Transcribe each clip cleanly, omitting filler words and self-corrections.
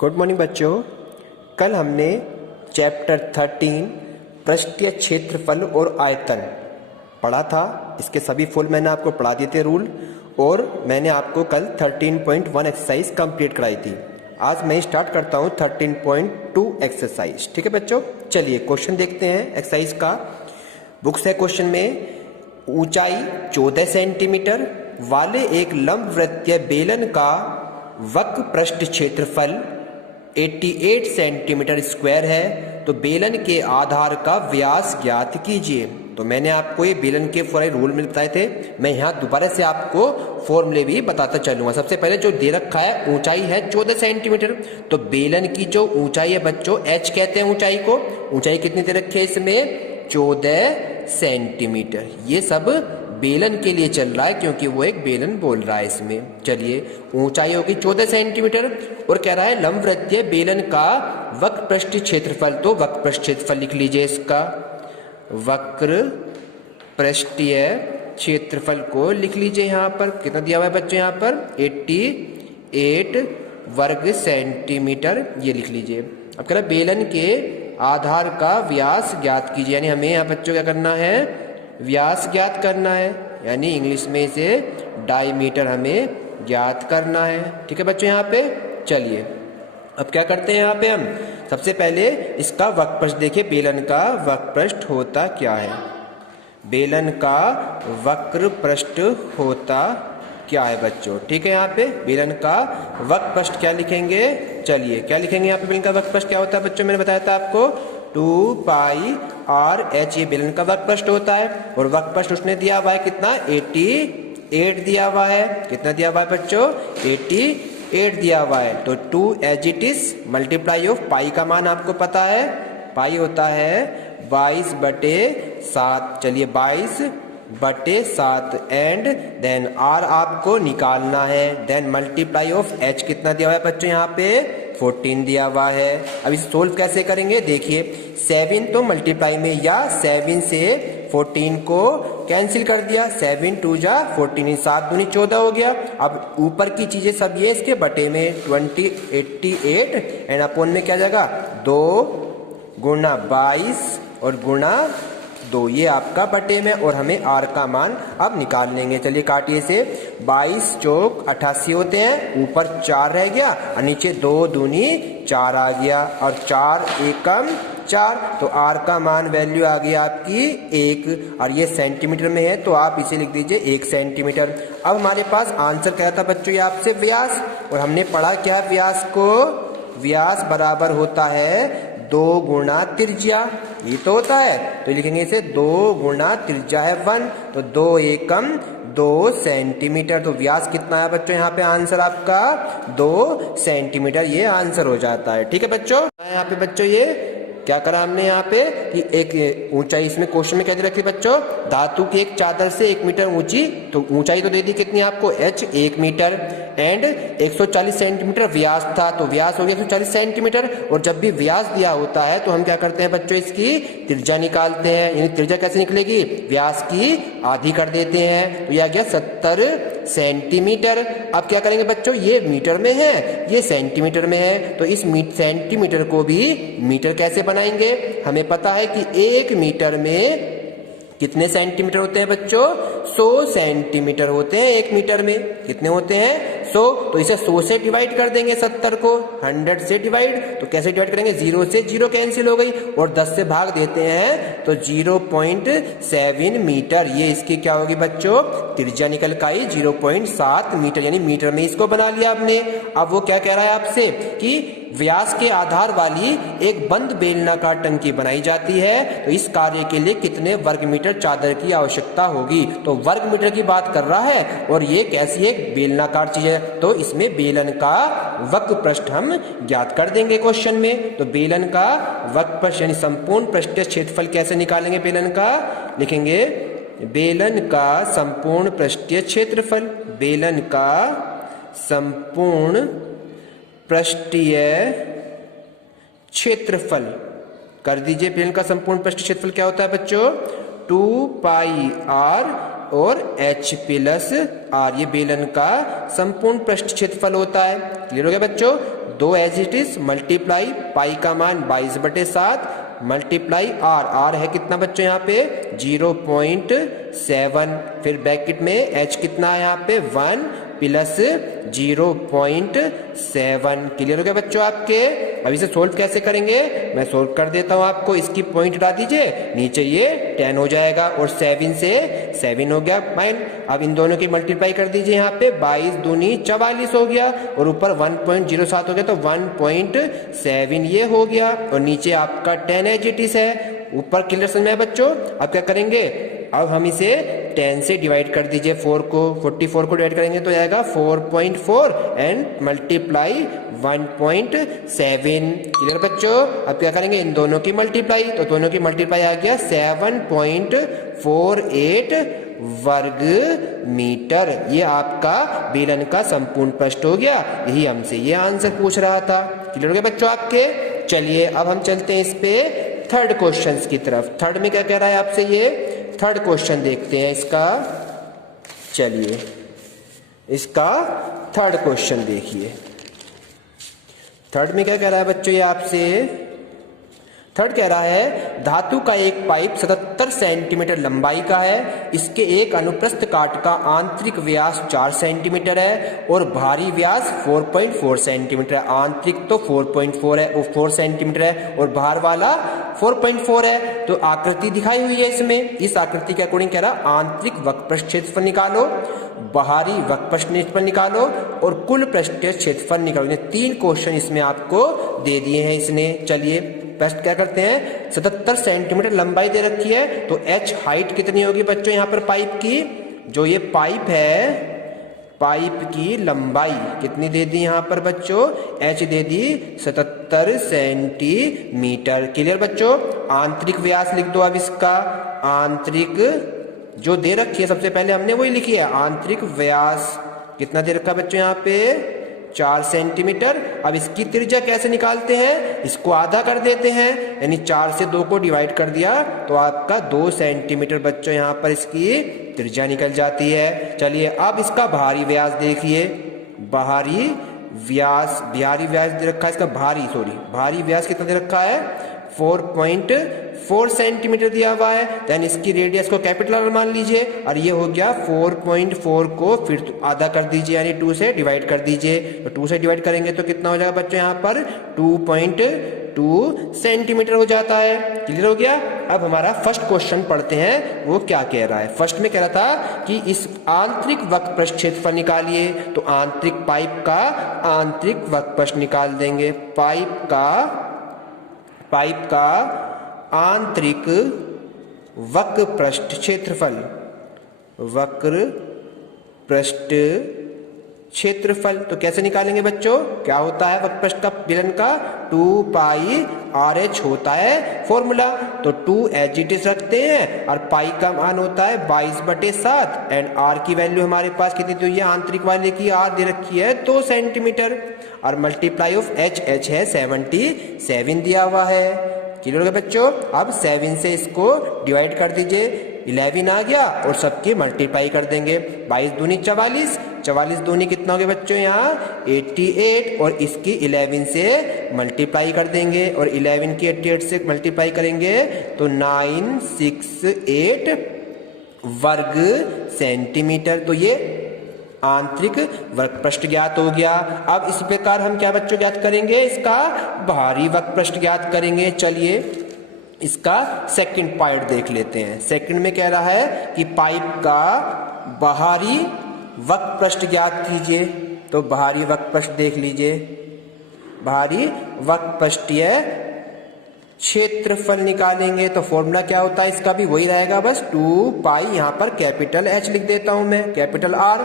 Good morning बच्चों। कल हमने चैप्टर 13 पृष्ठीय क्षेत्रफल और आयतन पढ़ा था। इसके सभी फुल मैंने आपको पढ़ा दिए थे रूल, और मैंने आपको कल 13.1 एक्सरसाइज कंप्लीट कराई थी। आज मैं स्टार्ट करता हूँ 13.2 एक्सरसाइज। ठीक है बच्चों, चलिए क्वेश्चन देखते हैं एक्सरसाइज का। बुक्स है क्वेश्चन में, ऊंचाई 14 सेंटीमीटर वाले एक लंबवृत्तीय बेलन का वक्र पृष्ठ क्षेत्रफल 88 सेंटीमीटर स्क्वायर है, तो बेलन के आधार का व्यास ज्ञात कीजिए। तो मैंने आपको ये बेलन के पूरे रूल में बताए थे, मैं यहाँ दोबारा से आपको फॉर्मूले भी बताता चलूंगा। सबसे पहले जो दे रखा है, ऊंचाई है 14 सेंटीमीटर, तो बेलन की जो ऊंचाई है बच्चों, एच कहते हैं ऊंचाई को। ऊंचाई कितनी दे रखी है इसमें? 14 सेंटीमीटर। ये सब बेलन के लिए चल रहा है क्योंकि वो एक बेलन बोल रहा है इसमें। चलिए, ऊंचाई होगी 14 सेंटीमीटर और कह रहा है लंबवृत्तीय बेलन का वक्र पृष्ठ क्षेत्रफल। तो वक्र पृष्ठ क्षेत्रफल लिख लीजिए इसका, वक्र पृष्ठीय क्षेत्रफल को लिख लीजिए। यहाँ पर कितना दिया हुआ है बच्चों? यहाँ पर 88 वर्ग सेंटीमीटर, ये लिख लीजिए। अब कह रहा है बेलन के आधार का व्यास ज्ञात कीजिए, यानी हमें यहाँ बच्चों क्या करना है? व्यास ज्ञात करना है, यानी इंग्लिश में इसे डायमीटर हमें ज्ञात करना है। ठीक है बच्चों, यहाँ पे चलिए अब क्या करते हैं यहाँ पे हम सबसे पहले इसका वक्र पृष्ठ देखिए। बेलन का वक्र पृष्ठ होता क्या है? बेलन का वक्र पृष्ठ होता क्या है बच्चों? ठीक है, यहाँ पे बेलन का वक्र पृष्ठ क्या लिखेंगे? चलिए क्या लिखेंगे यहाँ पे? बेलन का वक्र पृष्ठ क्या होता है बच्चों? मैंने बताया था आपको 2 पाई आर एच, ये बेलन का वक्र पृष्ठ होता है। और वक्र पृष्ठ उसने दिया हुआ है कितना? 88 दिया हुआ है। कितना दिया हुआ है बच्चों? 88 दिया हुआ है। तो 2 as it is multiply of pi का मान आपको पता है, पाई होता है 22/7। चलिए 22/7 एंड देन आर आपको निकालना है। देन मल्टीप्लाई ऑफ एच कितना दिया हुआ है बच्चों? यहाँ पे 14 दिया हुआ है। अब इसे सोल्व कैसे करेंगे? देखिए 7 तो मल्टीप्लाई में, या 7 से 14 को कैंसिल कर दिया। 7 2 जा 14, 7 दूनी 14 हो गया। अब ऊपर की चीजें सब ये इसके बटे में 88 एंड अपॉन में क्या जाएगा? 2 गुणा 22 और गुणा 2, ये आपका बटे में, और हमें आर का मान अब निकाल लेंगे। चलिए काटिए से, 22 चौक 88 होते हैं, ऊपर 4 रह गया और नीचे 2 दूनी 4 आ गया, और 4 एकम 4, तो आर का मान वैल्यू आ गई आपकी 1, और ये सेंटीमीटर में है तो आप इसे लिख दीजिए 1 सेंटीमीटर। अब हमारे पास आंसर क्या था बच्चों? ये आपसे व्यास, और हमने पढ़ा क्या व्यास को? व्यास बराबर होता है 2 गुणा त्रिज्या, ये तो होता है। तो लिखेंगे इसे 2 गुणा त्रिज्या है 1, तो 2 एकम 2 सेंटीमीटर। तो व्यास कितना है बच्चों? यहाँ पे आंसर आपका 2 सेंटीमीटर, ये आंसर हो जाता है। ठीक है बच्चों, यहाँ पे बच्चों ये क्या करा हमने यहाँ पे कि एक ऊंचाई, इसमें क्वेश्चन में क्या दे रखी बच्चों? धातु की एक चादर से 1 मीटर ऊंची, तो ऊंचाई तो दे दी कितनी आपको? h 1 मीटर एंड 140 सेंटीमीटर व्यास था, तो व्यास हो गया 140 सेंटीमीटर। और जब भी व्यास दिया होता है तो हम क्या करते हैं बच्चों? इसकी त्रिज्या निकालते हैं। यानी त्रिज्या कैसे निकलेगी? व्यास की आधी कर देते हैं, तो यह आ गया 70 सेंटीमीटर। अब क्या करेंगे बच्चों? ये मीटर में है, ये सेंटीमीटर में है, तो इस सेंटीमीटर को भी मीटर कैसे बनाएंगे? हमें पता है कि 1 मीटर में कितने सेंटीमीटर होते हैं बच्चों? 100 सेंटीमीटर होते हैं 1 मीटर में। कितने होते हैं? 100। तो इसे 100 से डिवाइड कर देंगे, 70 को 100 से डिवाइड। तो कैसे डिवाइड करेंगे? 0 से 0 कैंसिल हो गई, और 10 से भाग देते हैं तो 0.7 मीटर, ये इसकी क्या होगी बच्चों? त्रिज्या निकल का आई 0.7 मीटर, यानी मीटर में इसको बना लिया आपने। अब वो क्या कह रहा है आपसे कि व्यास के आधार वाली एक बंद बेलनाकार टंकी बनाई जाती है, तो इस कार्य के लिए कितने वर्ग मीटर चादर की आवश्यकता होगी? तो वर्ग मीटर की बात कर रहा है, और ये कैसी एक बेलनाकार चीज है, तो इसमें बेलन का वक्र पृष्ठ हम ज्ञात कर देंगे क्वेश्चन में। तो बेलन का वक्र पृष्ठ यानी संपूर्ण पृष्ठीय क्षेत्रफल कैसे निकालेंगे? बेलन का लिखेंगे बेलन का संपूर्ण पृष्ठीय क्षेत्रफल, बेलन का संपूर्ण पृष्ठीय क्षेत्रफल कर दीजिए। बेलन का संपूर्ण पृष्ठीय क्षेत्रफल क्या होता है बच्चों? 2 पाई आर और H प्लस R, ये बेलन का संपूर्ण पृष्ठ क्षेत्रफल होता है। क्लियर हो गया बच्चों? दो as it is multiply pi का मान 22/7 मल्टीप्लाई R, R है कितना बच्चों यहाँ पे 0.7, फिर ब्रैकेट में H कितना है यहाँ पे 1 प्लस 0.7। क्लियर हो गया बच्चों आपके? अब इसे सोल्व कैसे करेंगे, मैं सोल्व कर देता हूं आपको। इसकी पॉइंट हटा दीजिए, नीचे ये 10 हो जाएगा और 7 से 7 हो गया फाइन। अब इन दोनों की मल्टीप्लाई कर दीजिए, यहाँ पे 22 दूनी 44 हो गया और ऊपर 1.07 हो गया तो 1.7 ये हो गया और नीचे आपका 10 एज इट इज है। ऊपर क्लियर समझ में आया बच्चों? अब क्या करेंगे, अब हम इसे 10 से डिवाइड कर दीजिए 4 को, 44 को डिवाइड करेंगे तो आएगा 4.4 एंड मल्टीप्लाई 1.7। क्लियर बच्चों? अब क्या करेंगे, इन दोनों की मल्टीप्लाई, तो दोनों की मल्टीप्लाई आ गया 7.48 वर्ग मीटर। ये आपका बेलन का संपूर्ण पृष्ठ हो गया। यही हमसे ये आंसर पूछ रहा था। क्लियर हो गया बच्चों आपके? चलिए अब हम चलते हैं इस पे थर्ड क्वेश्चन की तरफ। थर्ड में क्या कह रहा है आपसे, ये थर्ड क्वेश्चन देखते हैं इसका। चलिए इसका थर्ड क्वेश्चन देखिए। थर्ड में क्या कह रहा है बच्चों ये आपसे, थर्ड कह रहा है धातु का एक पाइप 77 सेंटीमीटर लंबाई का है, इसके एक अनुप्रस्थ काट का आंतरिक व्यास 4 सेंटीमीटर है और बाहरी व्यास 4.4 सेंटीमीटर है। आंतरिक तो 4.4 है, वो 4 सेंटीमीटर है और बाहर वाला 4.4 है। तो आकृति दिखाई हुई है इसमें, इस आकृति के अकॉर्डिंग कह रहा आंतरिक वक्रपृष्ठ क्षेत्रफल निकालो, बाहरी वक्रपृष्ठ क्षेत्रफल निकालो और कुल पृष्ठीय क्षेत्रफल निकालो। ये 3 क्वेश्चन इसमें आपको दे दिए हैं इसने। चलिए फर्स्ट क्या करते हैं, 77 सेंटीमीटर लंबाई दे रखी है तो H हाइट कितनी होगी बच्चों यहाँ पर पाइप की, जो ये पाइप है पाइप की लंबाई कितनी दे दी यहाँ पर बच्चों, H दे दी 77 सेंटीमीटर। क्लियर बच्चों? आंतरिक व्यास लिख दो अब इसका, आंतरिक जो दे रखी है सबसे पहले हमने वही लिखी है। आंतरिक व्यास कितना दे रखा है बच्चों यहाँ पे 4 सेंटीमीटर। अब इसकी त्रिज्या कैसे निकालते हैं, इसको आधा कर देते हैं, यानी 4 से 2 को डिवाइड कर दिया तो आपका 2 सेंटीमीटर बच्चों यहाँ पर इसकी त्रिज्या निकल जाती है। चलिए अब इसका बाहरी व्यास देखिए, बाहरी व्यास दे रखा है इसका, भारी व्यास कितना दे रखा है 4.4 सेंटीमीटर दिया हुआ है। देन इसकी रेडियस को कैपिटल आर मान लीजिए और ये हो गया 4.4 को फिर आधा कर दीजिए यानी 2 से डिवाइड कर दीजिए। तो 2 से डिवाइड करेंगे तो कितना हो जाएगा बच्चों यहाँ पर 2.2 सेंटीमीटर हो जाता है। क्लियर हो गया? अब हमारा फर्स्ट क्वेश्चन पढ़ते हैं, वो क्या कह रहा है। फर्स्ट में कह रहा था कि इस आंतरिक वक्रपृष्ठ क्षेत्रफल निकालिए, तो आंतरिक पाइप का आंतरिक वक्रपृष्ठ निकाल देंगे। पाइप का आंतरिक वक्रपृष्ठ क्षेत्रफल, वक्रपृष्ठ क्षेत्रफल तो कैसे निकालेंगे बच्चों, क्या होता है वक्रपृष्ठ का बेलन का 2 पाई RH होता है फॉर्मूला। तो 2 एज इट इज रखते हैं और पाई का मान होता है 22/7 एंड R की वैल्यू हमारे पास कितनी दी हुई है, आंतरिक वाले की R दे रखी है 2 सेंटीमीटर और मल्टीप्लाई ऑफ H है 77 दिया हुआ है। क्लियर हो गया बच्चों? अब 7 से इसको डिवाइड कर दीजिए, 11 आ गया और सबकी मल्टीप्लाई कर देंगे। 22 दूनी 44, 44 दूनी कितना हो गया बच्चों यहाँ 88 और इसकी 11 से मल्टीप्लाई कर देंगे और 11 की 88 से मल्टीप्लाई करेंगे तो 968 वर्ग सेंटीमीटर। तो ये आंतरिक वक्रपृष्ठ ज्ञात हो गया। अब इस प्रकार हम क्या बच्चों ज्ञात करेंगे, इसका बाहरी वक्रपृष्ठ ज्ञात करेंगे। चलिए इसका सेकंड पार्ट देख लेते हैं। सेकंड में कह रहा है कि पाइप का बाहरी वक्रपृष्ठ ज्ञात कीजिए, तो बाहरी वक्रपृष्ठ देख लीजिए, बाहरी वक्रपृष्ठीय क्षेत्रफल निकालेंगे तो फॉर्मूला क्या होता है इसका भी वही रहेगा, बस 2 पाई, यहाँ पर कैपिटल H लिख देता हूं मैं, कैपिटल R।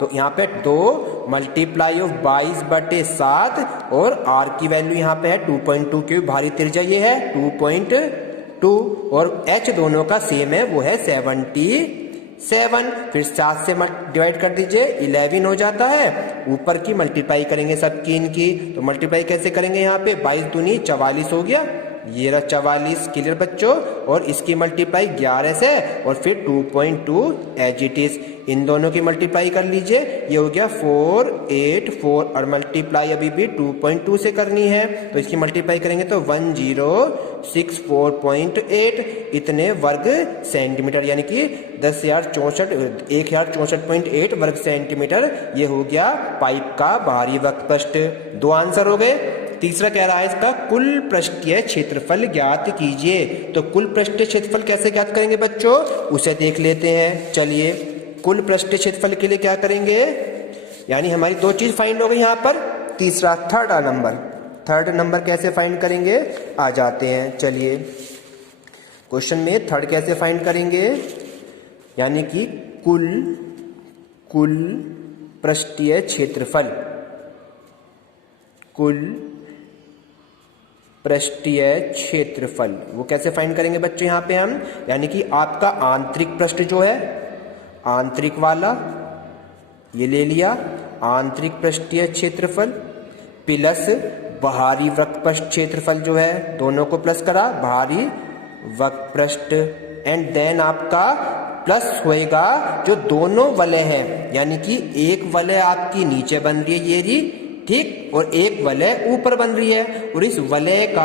तो यहाँ पे 2 मल्टीप्लाई ऑफ 22/7 और R की वैल्यू यहाँ पे है 2.2 क्योंकि भारी त्रिज्या ये है 2.2 और H दोनों का सेम है वो है 77। फिर 7 से डिवाइड कर दीजिए 11 हो जाता है, ऊपर की मल्टीप्लाई करेंगे सबकी इनकी। तो मल्टीप्लाई कैसे करेंगे, यहाँ पे 22 दूनी 44 हो गया, ये रहा 44, क्लियर बच्चों। और इसकी मल्टीप्लाई 11 से और फिर 2.2 एज इट इज, इन दोनों की मल्टीप्लाई कर लीजिए, ये हो गया 484 और मल्टीप्लाई अभी भी 2.2 से करनी है, तो इसकी मल्टीप्लाई करेंगे तो 1064.8 इतने वर्ग सेंटीमीटर, यानी कि 1064.8 वर्ग सेंटीमीटर, ये हो गया पाइप का बाहरी वक्रपृष्ठ। 2 आंसर हो गए। तीसरा कह रहा है इसका कुल पृष्ठीय क्षेत्रफल ज्ञात कीजिए। तो कुल पृष्ठीय क्षेत्रफल कैसे ज्ञात करेंगे बच्चों, उसे देख लेते हैं। चलिए, कुल पृष्ठीय क्षेत्रफल के लिए क्या करेंगे, यानी हमारी 2 चीज फाइंड हो गई यहाँ पर। तीसरा थर्ड नंबर कैसे फाइंड करेंगे, आ जाते हैं। चलिए, क्वेश्चन में थर्ड कैसे फाइंड करेंगे, यानी कि कुल पृष्ठीय क्षेत्रफल, कुल पृष्ठीय क्षेत्रफल वो कैसे फाइंड करेंगे बच्चों यहाँ पे हम, यानी कि आपका आंतरिक पृष्ठ जो है, आंतरिक वाला ये ले लिया, आंतरिक पृष्ठीय क्षेत्रफल प्लस बाहरी वक्रपृष्ठ क्षेत्रफल जो है, दोनों को प्लस करा, बाहरी वक्रपृष्ठ, एंड देन आपका प्लस होएगा जो दोनों वलय हैं, यानी कि एक वलय आपकी नीचे बन रही है ये रही, ठीक, और एक वलय ऊपर बन रही है, और इस वलय का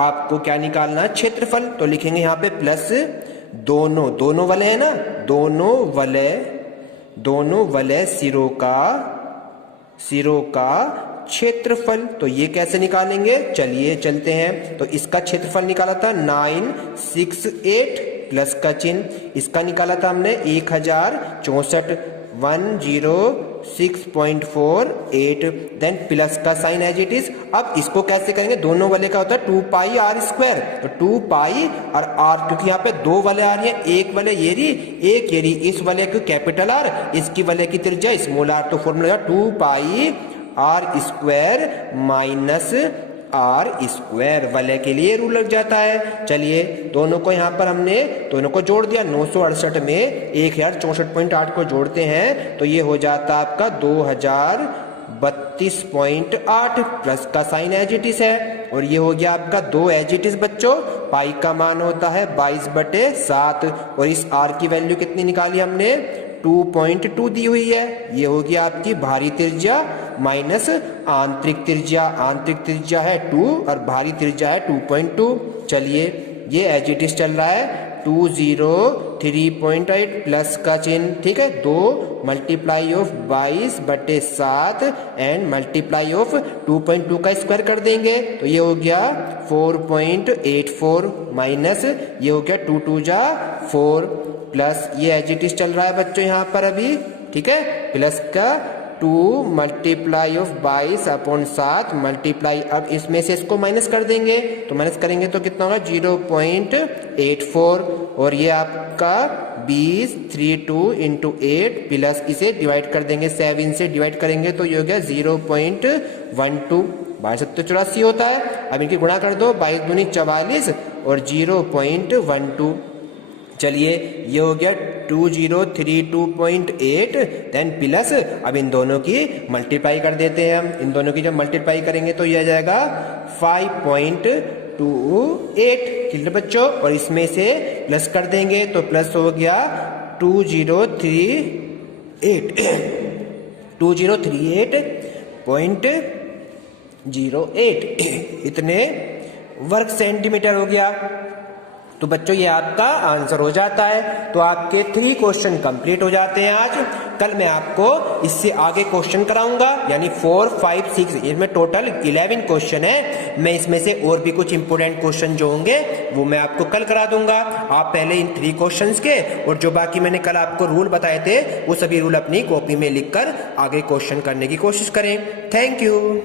आपको क्या निकालना है, क्षेत्रफल। तो लिखेंगे यहाँ पे प्लस दोनों वलय है ना, दोनों वलय सिरों का क्षेत्रफल। तो ये कैसे निकालेंगे, चलिए चलते हैं। तो इसका क्षेत्रफल निकाला था 968 प्लस का चिन्ह, इसका निकाला था हमने 1064, 106.48, देन प्लस का साइन एज इट इज। अब इसको कैसे करेंगे, दोनों वलय का होता है 2 पाई आर स्क्वायर, तो 2 पाई और आर, क्योंकि यहाँ पे 2 वलय आ रही है, एक वलय ये रही, एक ये रही, इस वलय को कैपिटल आर, इसकी वलय की त्रिज्या स्मॉल आर, तो formula 2 pi r square minus r square, वलय के लिए रूल लग जाता है। चलिए, दोनों को यहाँ पर हमने दोनों को जोड़ दिया, 968 में 1064.8 को जोड़ते हैं तो ये हो जाता आपका 2032.8 प्लस का साइन एज इट इज है, और ये हो गया आपका 2 एज इट इज बच्चों। पाई का मान होता है 22/7, और इस आर की वैल्यू कितनी निकाली हमने, 2.2 दी हुई है। ये होगी आपकी बाहरी त्रिज्या माइनस आंतरिक त्रिज्या है 2 और बाहरी त्रिज्या है 2.2। चलिए, ये एज इट इज चल रहा है 203.8 प्लस का चिन्ह, ठीक है, 2 multiply of 22/7 and multiply of 2.2 का स्क्वायर कर देंगे, तो ये हो गया 4.84 माइनस ये हो गया 2 2 जा 4 प्लस ये एज इट इज चल रहा है बच्चों यहाँ पर अभी, ठीक है, प्लस का 2 मल्टीप्लाई ऑफ 22/7 मल्टीप्लाई, अब इसमें से इसको माइनस कर देंगे, तो माइनस करेंगे तो कितना होगा 0.84, और ये आपका 2032 इंटू 8 प्लस इसे डिवाइड कर देंगे 7 से डिवाइड करेंगे तो ये हो गया 0.12, 2284 होता है। अब इनकी गुणा कर दो, 22 दूनी 44 और 0.12। चलिए, ये हो गया 2032.8, देन प्लस अब इन दोनों की मल्टीप्लाई कर देते हैं हम, इन दोनों की जब मल्टीप्लाई करेंगे तो ये आ जाएगा 5.28, क्लियर बच्चों, और इसमें से प्लस कर देंगे तो प्लस हो गया 2038.08 इतने वर्ग सेंटीमीटर हो गया। तो बच्चों ये आपका आंसर हो जाता है। तो आपके 3 क्वेश्चन कंप्लीट हो जाते हैं आज। कल मैं आपको इससे आगे क्वेश्चन कराऊंगा, यानी 4, 5, 6, इसमें टोटल 11 क्वेश्चन है। मैं इसमें से और भी कुछ इंपोर्टेंट क्वेश्चन जो होंगे वो मैं आपको कल करा दूंगा। आप पहले इन 3 क्वेश्चंस के और जो बाकी मैंने कल आपको रूल बताए थे वो सभी रूल अपनी कॉपी में लिखकर आगे क्वेश्चन करने की कोशिश करें। Thank you.